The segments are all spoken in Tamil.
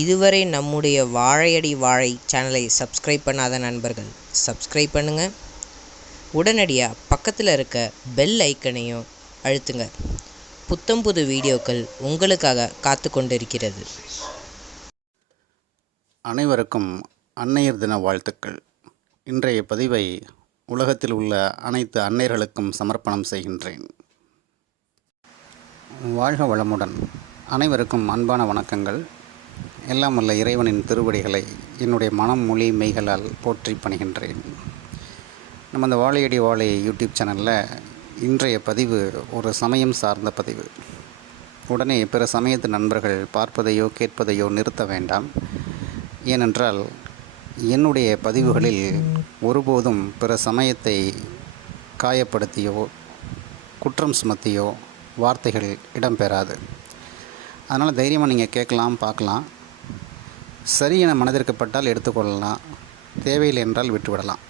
இதுவரை நம்முடைய வாழையடி வாழை சேனலை சப்ஸ்கிரைப் பண்ணாத நண்பர்கள் சப்ஸ்கிரைப் பண்ணுங்கள் உடனடியாக பக்கத்தில் இருக்க பெல் ஐக்கனையும் அழுத்துங்க. புத்தம் புது வீடியோக்கள் உங்களுக்காக காத்து கொண்டிருக்கிறது. அனைவருக்கும் அன்னையர் தின வாழ்த்துக்கள். இன்றைய பதிவை உலகத்தில் உள்ள அனைத்து அன்னையர்களுக்கும் சமர்ப்பணம் செய்கின்றேன். வாழ்க வளமுடன். அனைவருக்கும் அன்பான வணக்கங்கள். எல்லாம் வல்ல இறைவனின் திருவடிகளை என்னுடைய மனம் மொழி மெய்களால் போற்றி பணிகின்றேன். நம்ம அந்த வாழையடி வாழை யூடியூப் சேனலில் இன்றைய பதிவு ஒரு சமயம் சார்ந்த பதிவு. உடனே பிற சமயத்து நண்பர்கள் பார்ப்பதையோ கேட்பதையோ நிறுத்த வேண்டாம். ஏனென்றால் என்னுடைய பதிவுகளில் ஒருபோதும் பிற சமயத்தை காயப்படுத்தியோ குற்றம் சுமத்தியோ வார்த்தைகள் இடம்பெறாது. அதனால் தைரியமாக நீங்கள் கேட்கலாம் பார்க்கலாம். சரி என மனதிற்குப்பட்டால் எடுத்துக்கொள்ளலாம். தேவையில்லை என்றால் விட்டுவிடலாம்.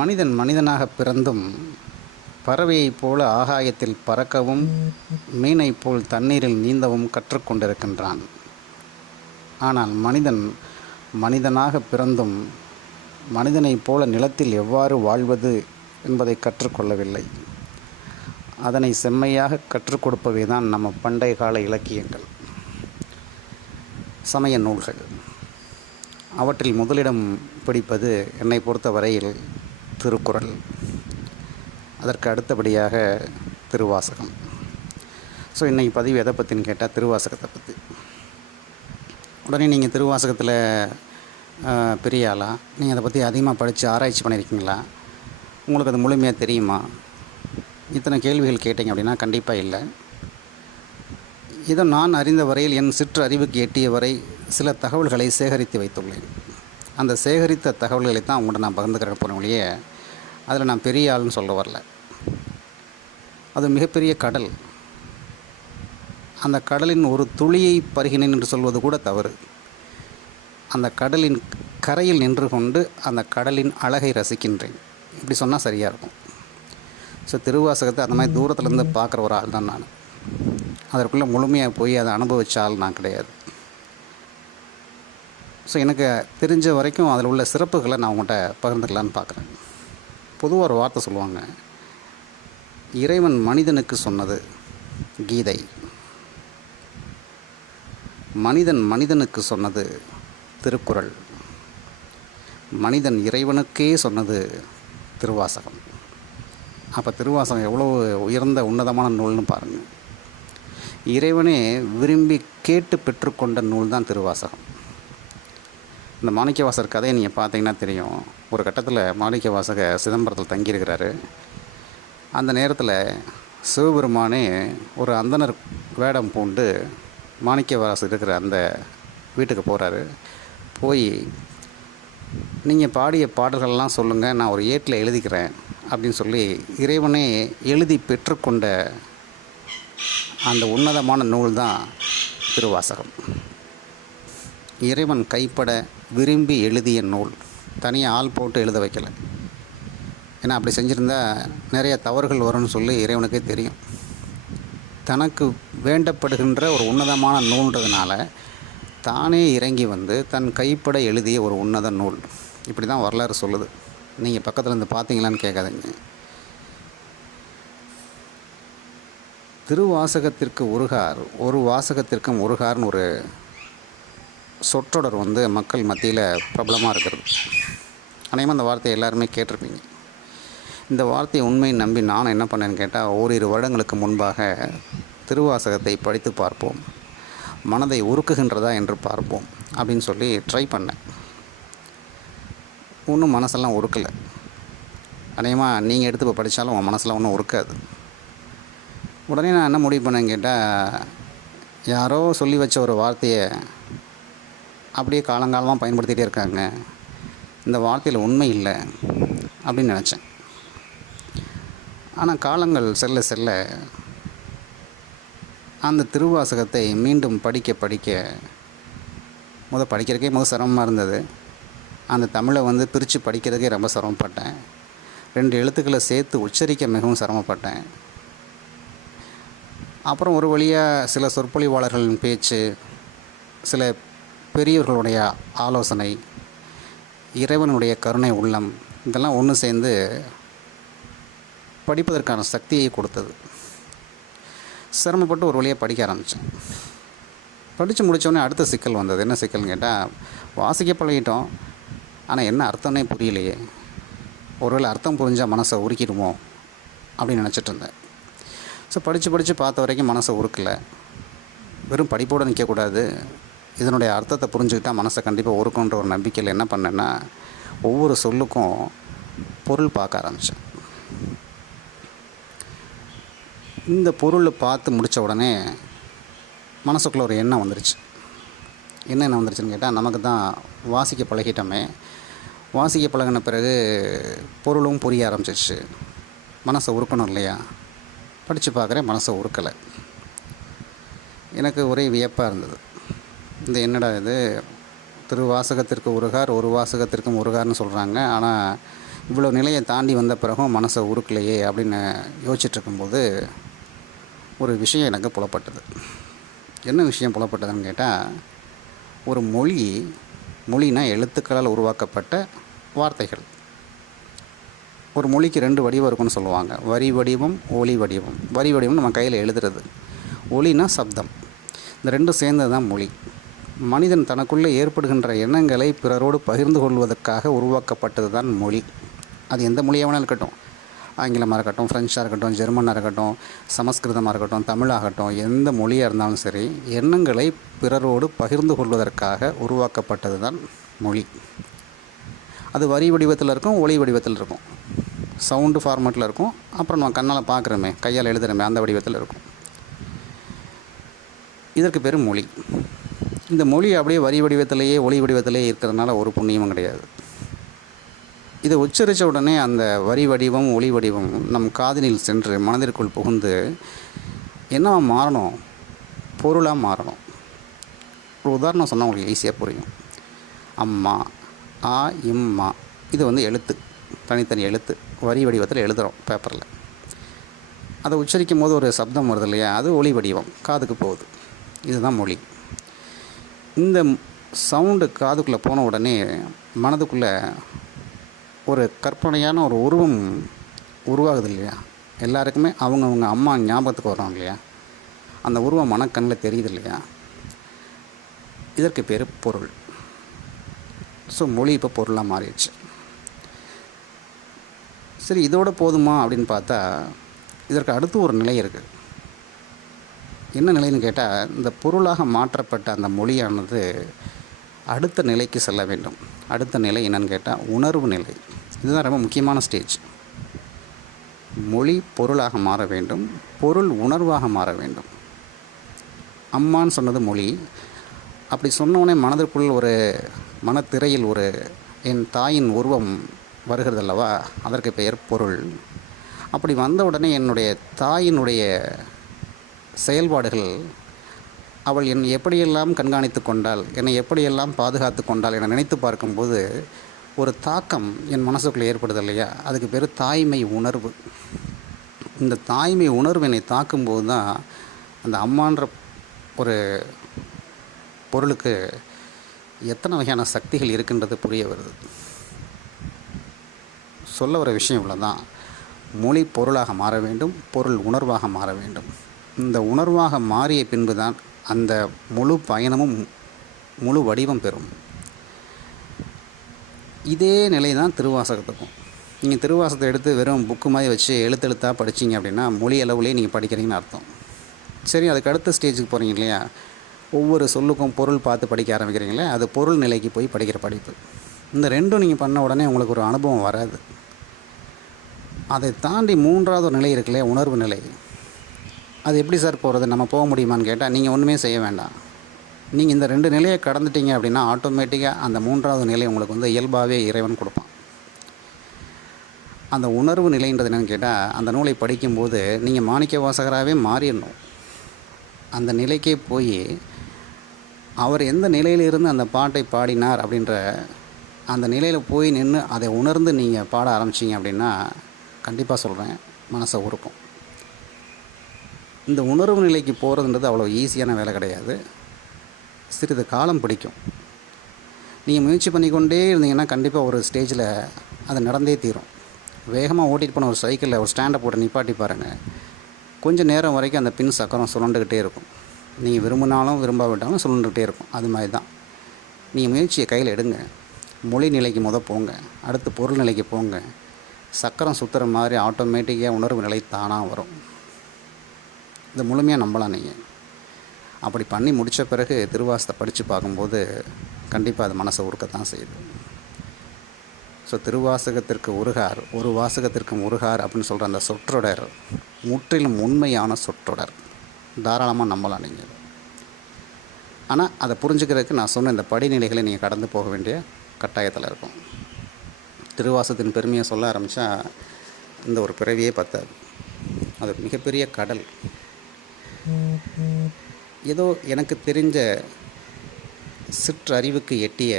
மனிதன் மனிதனாக பிறந்தும் பறவையைப் போல ஆகாயத்தில் பறக்கவும் மீனைப் போல் தண்ணீரில் நீந்தவும் கற்றுக்கொண்டிருக்கின்றான் ஆனால் மனிதன் மனிதனாக பிறந்தும் மனிதனைப் போல நிலத்தில் எவ்வாறு வாழ்வது என்பதை கற்றுக்கொள்ளவில்லை அதனை செம்மையாக கற்றுக் கொடுப்பவை தான் நம்ம பண்டைய கால இலக்கியங்கள். சமய நூல்கள். அவற்றில் முதலிடம் பிடிப்பது என்னை பொறுத்த வரையில் திருக்குறள். அதற்கு அடுத்தபடியாக திருவாசகம். ஸோ இன்றைக்கி பதிவு எதை பற்றின்னு கேட்டால் திருவாசகத்தை பற்றி உடனே நீங்கள் திருவாசகத்தில் பெரிய ஆளா? நீங்கள் அதை பற்றி அதிகமாக படித்து ஆராய்ச்சி பண்ணியிருக்கீங்களா உங்களுக்கு அது முழுமையாக தெரியுமா? இத்தனை கேள்விகள் கேட்டீங்க அப்படின்னா கண்டிப்பாக இல்லை. இதோ நான் அறிந்த வரையில் என் சிற்று அறிவுக்கு எட்டிய வரை சில தகவல்களை சேகரித்து வைத்துள்ளேன். அந்த சேகரித்த தகவல்களை தான் உங்கள்கிட்ட நான் பகிர்ந்துக்கிற போன ஒழிய அதில் நான் பெரிய ஆள்னு சொல்ல வரல. அது மிகப்பெரிய கடல். அந்த கடலின் ஒரு துளியை பருகினேன் என்று சொல்வது கூட தவறு. அந்த கடலின் கரையில் நின்று கொண்டு அந்த கடலின் அழகை ரசிக்கின்றேன். இப்படி சொன்னால் சரியாக இருக்கும். ஸோ திருவாசகத்தை அந்த மாதிரி தூரத்துலேருந்து பார்க்குற ஒரு ஆள் தான் நான். அதற்குள்ளே முழுமையாக போய் அதை அனுபவித்தால் நான் கிடையாது. ஸோ எனக்கு தெரிஞ்ச வரைக்கும் அதில் உள்ள சிறப்புகளை நான் உங்கள்கிட்ட பகிர்ந்துக்கலான்னு பார்க்குறேன். பொதுவாக ஒரு வார்த்தை சொல்லுவாங்க இறைவன் மனிதனுக்கு சொன்னது கீதை. மனிதன் மனிதனுக்கு சொன்னது திருக்குறள். மனிதன் இறைவனுக்கே சொன்னது திருவாசகம். அப்போ திருவாசகம் எவ்வளோ உயர்ந்த உன்னதமான நூல்னு பாருங்கள் இறைவனே விரும்பி கேட்டு பெற்றுக்கொண்ட நூல் தான் திருவாசகம். இந்த மாணிக்கவாசர் கதையை நீங்கள் பார்த்தீங்கன்னா தெரியும். ஒரு கட்டத்தில் மாணிக்கவாசக சிதம்பரத்தில் தங்கியிருக்கிறாரு. அந்த நேரத்தில் சிவபெருமானே ஒரு அந்தனர் வேடம் பூண்டு மாணிக்கவாசர் இருக்கிற அந்த வீட்டுக்கு போகிறாரு போய் நீங்கள் பாடிய பாடல்கள்லாம் சொல்லுங்கள் நான் ஒரு ஏட்டில் எழுதிக்கிறேன் அப்படின்னு சொல்லி இறைவனே எழுதி பெற்றுக்கொண்ட அந்த உன்னதமான நூல் தான் திருவாசகம். இறைவன் கைப்பட விரும்பி எழுதிய நூல். தனியாக ஆள் போட்டு எழுத வைக்கலை. ஏன்னா அப்படி செஞ்சுருந்தா நிறைய தவறுகள் வரும்னு சொல்லி இறைவனுக்கே தெரியும். தனக்கு வேண்டப்படுகின்ற ஒரு உன்னதமான நூல்ன்றதுனால தானே இறங்கி வந்து தன் கைப்பட எழுதிய ஒரு உன்னத நூல். இப்படி தான் வரலாறு சொல்லுது. நீங்கள் பக்கத்தில் இருந்து பார்த்தீங்களான்னு கேட்காதீங்க. திருவாசகத்திற்கு உருகார் ஒரு வாசகத்திற்கும் உருகார்னு ஒரு சொற்றொடர் வந்து மக்கள் மத்தியில் பிரபலமாக இருக்கிறது. அனைவரும் அந்த வார்த்தையை எல்லாருமே கேட்டிருப்பீங்க. இந்த வார்த்தையை உண்மையை நம்பி நான் என்ன பண்ணேன்னு கேட்டால் ஓரிரு வருடங்களுக்கு முன்பாக திருவாசகத்தை படித்து பார்ப்போம். மனதை உருக்குகின்றதா என்று பார்ப்போம் அப்படின்னு சொல்லி ட்ரை பண்ணேன். ஒன்றும் மனசெல்லாம் உருக்கலை. அநேகமாக நீங்கள் எடுத்து இப்போ படித்தாலும் உன் மனசில் ஒன்றும் உருக்காது. உடனே நான் என்ன முடிவு பண்ணேன்னு கேட்டால் யாரோ சொல்லி வச்ச ஒரு வார்த்தையை அப்படியே காலங்காலமாக பயன்படுத்திகிட்டே இருக்காங்க. இந்த வார்த்தையில் உண்மை இல்லை அப்படின்னு நினச்சேன். ஆனால் காலங்கள் செல்ல செல்ல அந்த திருவாசகத்தை மீண்டும் படிக்க படிக்க முத படிக்கிறதுக்கே முத சிரமமாக இருந்தது. அந்த தமிழை வந்து பிரித்து படிக்கிறதுக்கே ரொம்ப சிரமப்பட்டேன். ரெண்டு எழுத்துக்களை சேர்த்து உச்சரிக்க மிகவும் சிரமப்பட்டேன். அப்புறம் ஒரு வழியாக சில சொற்பொழிவாளர்களின் பேச்சு சில பெரியவர்களுடைய ஆலோசனை இறைவனுடைய கருணை உள்ளம் இதெல்லாம் ஒன்று சேர்ந்து படிப்பதற்கான சக்தியை கொடுத்தது. சிரமப்பட்டு ஒரு வழியாக படிக்க ஆரம்பித்தேன் படித்து முடித்தோடனே அடுத்த சிக்கல் வந்தது. என்ன சிக்கல்னு கேட்டால் வாசிக்க பழகிட்டோம் ஆனால் என்ன அர்த்தம்னே புரியலையே. ஒருவேளை அர்த்தம் புரிஞ்சால் மனசை உருக்கிடுமோ அப்படின்னு நினச்சிட்டு இருந்தேன். ஸோ படித்து படித்து பார்த்த வரைக்கும் மனசை உருக்கலை. வெறும் படிப்போடு நிற்கக்கூடாது இதனுடைய அர்த்தத்தை புரிஞ்சுக்கிட்டால் மனசை கண்டிப்பாக உருக்குன்ற ஒரு நம்பிக்கையில் என்ன பண்ணேன்னா ஒவ்வொரு சொல்லுக்கும் பொருள் பார்க்க ஆரம்பித்தேன் இந்த பொருளை பார்த்து முடித்த உடனே மனசுக்குள்ளே ஒரு எண்ணம் வந்துருச்சு. என்ன எண்ணம் வந்துருச்சுன்னு கேட்டால் நமக்கு தான் வாசிக்க பழகிட்டோமே. வாசிக்க பழகின பிறகு பொருளும் புரிய ஆரம்பிச்சிச்சு மனசை உருக்கணும் இல்லையா? படித்து பார்க்குறேன் மனசை உருக்கலை. எனக்கு ஒரே வியப்பாக இருந்தது. இந்த என்னடா இது? திருவாசகத்திற்கு உருகார் ஒரு வாசகத்திற்கும் உருகார்னு சொல்கிறாங்க ஆனால் இவ்வளோ நிலையை தாண்டி வந்த பிறகும் மனசை உருக்கலையே அப்படின்னு யோசிச்சிட்டுருக்கும்போது ஒரு விஷயம் எனக்கு புலப்பட்டது. என்ன விஷயம் புலப்பட்டதுன்னு கேட்டால் ஒரு மொழி மொழினா எழுத்துக்களால் உருவாக்கப்பட்ட வார்த்தைகள். ஒரு மொழிக்கு ரெண்டு வடிவம் இருக்குன்னு சொல்லுவாங்க. வரி வடிவம் ஒலி வடிவம். வரி வடிவம் நம்ம கையில் எழுதுறது. ஒலினா சப்தம். இந்த ரெண்டும் சேர்ந்தது தான் மொழி. மனிதன் தனக்குள்ளே ஏற்படுகின்ற எண்ணங்களை பிறரோடு பகிர்ந்து கொள்வதற்காக உருவாக்கப்பட்டது தான் மொழி. அது எந்த மொழியாக வேணாலும் இருக்கட்டும். ஆங்கிலமாக இருக்கட்டும் ஃப்ரெஞ்சாக இருக்கட்டும் ஜெர்மனாக இருக்கட்டும் சமஸ்கிருதமாக இருக்கட்டும் தமிழாகட்டும் எந்த மொழியாக இருந்தாலும் சரி எண்ணங்களை பிறரோடு பகிர்ந்து கொள்வதற்காக உருவாக்கப்பட்டது தான் மொழி. அது வரி வடிவத்தில் இருக்கும் ஒளி வடிவத்தில் இருக்கும். சவுண்டு ஃபார்மேட்டில் இருக்கும். அப்புறம் நம்ம கண்ணால் பார்க்குறோமே கையால் எழுதுகிறோமே அந்த வடிவத்தில் இருக்கும். இதற்கு பேர் மொழி. இந்த மொழி அப்படியே வரி வடிவத்திலேயே ஒளி வடிவத்திலேயே இருக்கிறதுனால ஒரு புண்ணியமும் கிடையாது. இதை உச்சரித்த உடனே அந்த வரி வடிவம் ஒளி வடிவம் நம் காதினில் சென்று மனதிற்குள் புகுந்து என்னவா மாறணும்? பொருளாக மாறணும். ஒரு உதாரணம் சொன்னால் உங்களுக்கு ஈஸியாக புரியும். அம்மா ஆ இம்மா. இது வந்து எழுத்து. தனித்தனி எழுத்து. வரி வடிவத்தில் எழுதுகிறோம் பேப்பரில் அதை உச்சரிக்கும் போது ஒரு சப்தம் வருது இல்லையா? அது ஒளி வடிவம் காதுக்கு போகுது. இதுதான் மொழி. இந்த சவுண்டு காதுக்குள்ளே போன உடனே மனதுக்குள்ளே ஒரு கற்பனையான ஒரு உருவம் உருவாகுது இல்லையா? எல்லாருக்குமே அவங்கவுங்க அம்மா ஞாபகத்துக்கு வர்றாங்க இல்லையா? அந்த உருவம் மனக்கண்ணில் தெரியுது இல்லையா? இதற்கு பேர் பொருள். ஸோ மொழி இப்போ பொருளாக மாறிடுச்சு. சரி இதோட போதுமா? அப்படின்னு பார்த்தா இதற்கு அடுத்து ஒரு நிலை இருக்குது என்ன நிலைன்னு கேட்டால் இந்த பொருளாக மாற்றப்பட்ட அந்த மொழியானது அடுத்த நிலைக்கு செல்ல வேண்டும். அடுத்த நிலை என்னன்னு கேட்டால் உணர்வு நிலை. இதுதான் ரொம்ப முக்கியமான ஸ்டேஜ் மொழி பொருளாக மாற வேண்டும் பொருள் உணர்வாக மாற வேண்டும். அம்மான்னு சொன்னது மொழி. அப்படி சொன்னோடனே மனதிற்குள் ஒரு மனத்திரையில் ஒரு என் தாயின் உருவம் வருகிறது அல்லவா அதற்கு பெயர் பொருள். அப்படி வந்த உடனே என்னுடைய தாயினுடைய செயல்பாடுகள் அவள் என் எப்படியெல்லாம் கண்காணித்து கொண்டாள் என்னை எப்படியெல்லாம் பாதுகாத்து கொண்டாள் என நினைத்து பார்க்கும்போது ஒரு தாக்கம் என் மனசுக்குள்ளே ஏற்படுது இல்லையா? அதுக்கு பேர் தாய்மை உணர்வு. இந்த தாய்மை உணர்வு என்னை தாக்கும்போது தான் அந்த அம்மான்ற ஒரு பொருளுக்கு எத்தனை வகையான சக்திகள் இருக்கின்றது புரிய வருது. சொல்ல வர விஷயம் இவ்வளோதான் மொழி பொருளாக மாற வேண்டும் பொருள் உணர்வாக மாற வேண்டும். இந்த உணர்வாக மாறிய பின்பு தான் அந்த முழு பயணமும் முழு வடிவம் பெறும். இதே நிலை தான் திருவாசகத்துக்கும். நீங்கள் திருவாசகத்தை எடுத்து வெறும் புக்கு மாதிரி வச்சு எழுத்தெழுத்தாக படிச்சீங்க அப்படின்னா மொழி அளவுலேயே நீங்கள் படிக்கிறீங்கன்னு அர்த்தம். சரி அதுக்கு அடுத்த ஸ்டேஜுக்கு போகிறீங்க இல்லையா? ஒவ்வொரு சொல்லுக்கும் பொருள் பார்த்து படிக்க ஆரம்பிக்கிறீங்களே அது பொருள் நிலைக்கு போய் படிக்கிற படிப்பு. இந்த ரெண்டும் நீங்கள் பண்ண உடனே உங்களுக்கு ஒரு அனுபவம் வராது. அதை தாண்டி மூன்றாவது ஒரு நிலை இருக்குல்லையா உணர்வு நிலை. அது எப்படி சார் போகிறது நம்ம போக முடியுமான்னு கேட்டால் நீங்கள் ஒன்றுமே செய்ய வேண்டாம். நீங்கள் இந்த ரெண்டு நிலையை கடந்துட்டீங்க அப்படின்னா ஆட்டோமேட்டிக்காக அந்த மூன்றாவது நிலை உங்களுக்கு வந்து இயல்பாகவே இறைவன் கொடுப்பான். அந்த உணர்வு நிலைன்றது என்னென்னு கேட்டால் அந்த நூலை படிக்கும்போது நீங்கள் மாணிக்க வாசகராகவே மாறிடணும். அந்த நிலைக்கே போய் அவர் எந்த நிலையிலிருந்து அந்த பாட்டை பாடினார் அப்படின்ற அந்த நிலையில் போய் நின்று அதை உணர்ந்து நீங்கள் பாட ஆரம்பிச்சிங்க அப்படின்னா கண்டிப்பாக சொல்கிறேன் மனசை உருக்கும். இந்த உணர்வு நிலைக்கு போகிறதுன்றது அவ்வளோ ஈஸியான வேலை கிடையாது. சிறிது காலம் பிடிக்கும். நீங்கள் முயற்சி பண்ணிக்கொண்டே இருந்தீங்கன்னா கண்டிப்பாக ஒரு ஸ்டேஜில் அது நடந்தே தீரும். வேகமாக ஓட்டிகிட்டு போன ஒரு சைக்கிளில் ஒரு ஸ்டாண்டை போட்டு நிப்பாட்டி பாருங்கள் கொஞ்சம் நேரம் வரைக்கும் அந்த பின் சக்கரம் சுழண்டுக்கிட்டே இருக்கும். நீங்கள் விரும்பினாலும் விரும்பாவிட்டாலும் சுழண்டுக்கிட்டே இருக்கும். அது மாதிரி தான் நீங்கள் முயற்சியை கையில் எடுங்க. மொழி நிலைக்கு முத போங்க. அடுத்து பொருள் நிலைக்கு போங்க. சக்கரம் சுற்றுற மாதிரி ஆட்டோமேட்டிக்காக உணர்வு நிலை தானாக வரும். இதை முழுமையாக நம்பலாம் நீங்கள் அப்படி பண்ணி முடித்த பிறகு திருவாசத்தை படித்து பார்க்கும்போது கண்டிப்பாக அது மனசை உருக்கத்தான் செய்யுது. ஸோ திருவாசகத்திற்கு உருகார் ஒரு வாசகத்திற்கு முருகார் அப்படின்னு சொல்கிற அந்த சொற்றொடர் முற்றிலும் உண்மையான சொற்றொடர். தாராளமாக நம்பலாம் நீங்கள் ஆனால் அதை புரிஞ்சுக்கிறதுக்கு நான் சொன்ன இந்த படிநிலைகளை நீங்கள் கடந்து போக வேண்டிய கட்டாயத்தில் இருக்கும். திருவாசத்தின் பெருமையை சொல்ல ஆரம்பித்தா இந்த ஒரு பிறவியே பத்தாது. அது மிகப்பெரிய கடல். ஏதோ எனக்கு தெரிஞ்ச சிற்றறிவுக்கு எட்டிய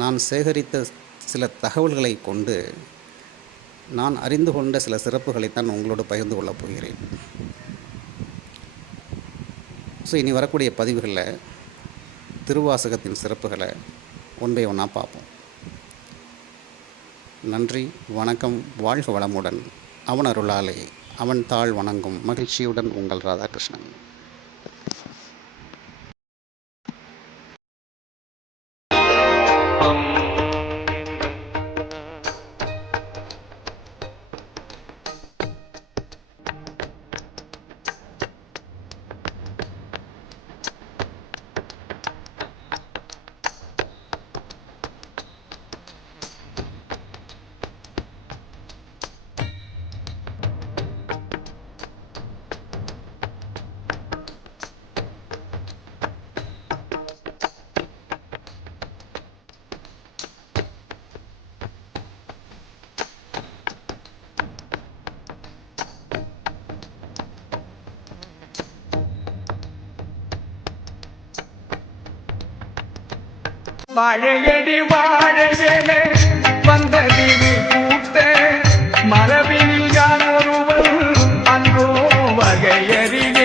நான் சேகரித்த சில தகவல்களை கொண்டு நான் அறிந்து கொண்ட சில சிறப்புகளைத்தான் உங்களோடு பகிர்ந்து கொள்ளப் போகிறேன். ஸோ இனி வரக்கூடிய பதிவுகளில் திருவாசகத்தின் சிறப்புகளை ஒன் பை ஒன்றா பார்ப்போம். நன்றி வணக்கம் வாழ்க வளமுடன். அவன் அருளாலே அவன் தாழ் வணங்கும் மகிழ்ச்சியுடன் உங்கள் ராதாகிருஷ்ணன். வாழையடி வாழையனே